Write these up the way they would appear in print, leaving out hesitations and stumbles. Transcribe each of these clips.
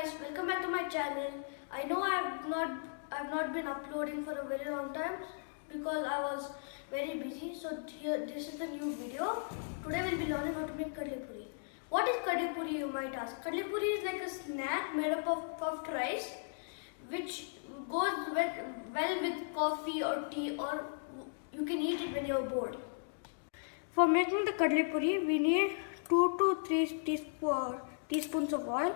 guys, welcome back to my channel. I know I've not been uploading for a very long time because I was very busy. So here this is the new video. Today we'll be learning how to make kadli puri. What is kadli puri, you might ask? Kadli puri is like a snack made up of puffed rice which goes well with coffee or tea, or you can eat it when you're bored. For making the kadli puri, we need 2 to 3 teaspoons of oil.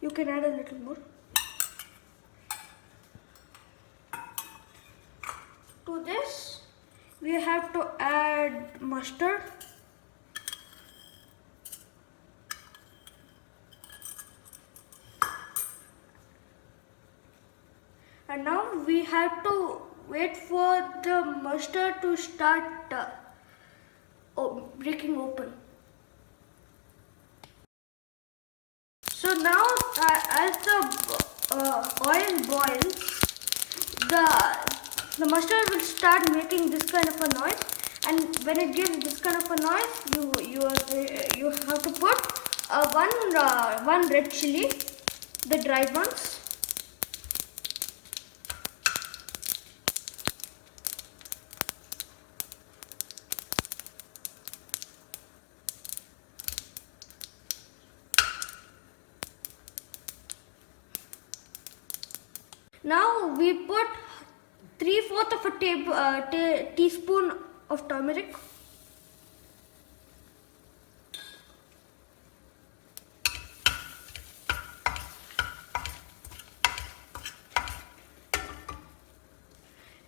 You can add a little more. To this, we have to add mustard. And now we have to wait for the mustard to start breaking open. So now as the oil boils, the mustard will start making this kind of a noise, and when it gives this kind of a noise, you have to put one red chili, the dried ones. Now we put 3/4 of a teaspoon of turmeric.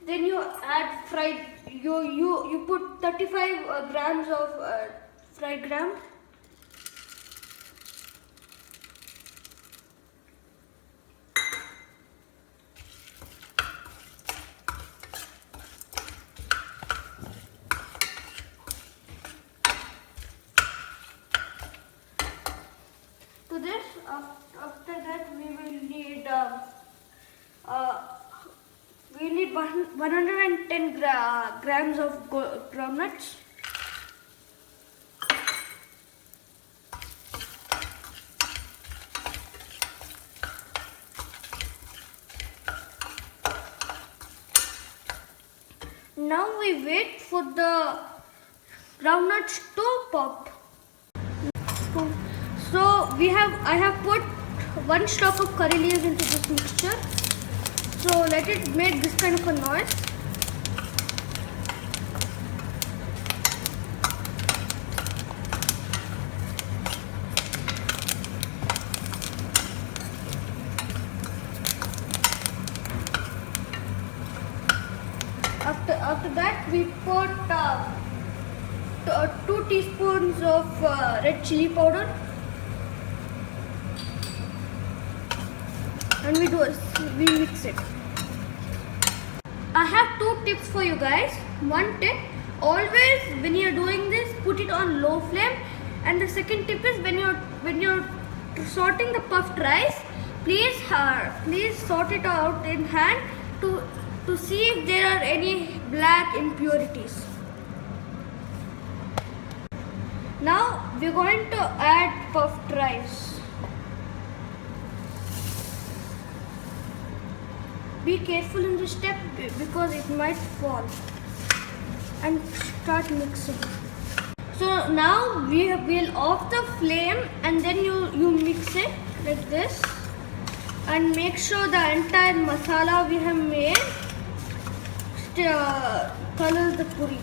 Then you add you put 35 grams of fried gram. To this, after that we will need 110 grams of groundnuts. Now we wait for the groundnuts to pop. So I have put 1 stalk of curry leaves into this mixture. So let it make this kind of a noise. After that we put 2 teaspoons of red chili powder. And we mix it. I have 2 tips for you guys. One tip, always when you're doing this, put it on low flame. And the second tip is when you're sorting the puffed rice, please sort it out in hand to see if there are any black impurities. Now we're going to add puffed rice. Be careful in this step because it might fall, and start mixing. So now we'll off the flame, and then you mix it like this, and make sure the entire masala we have made colors the puri.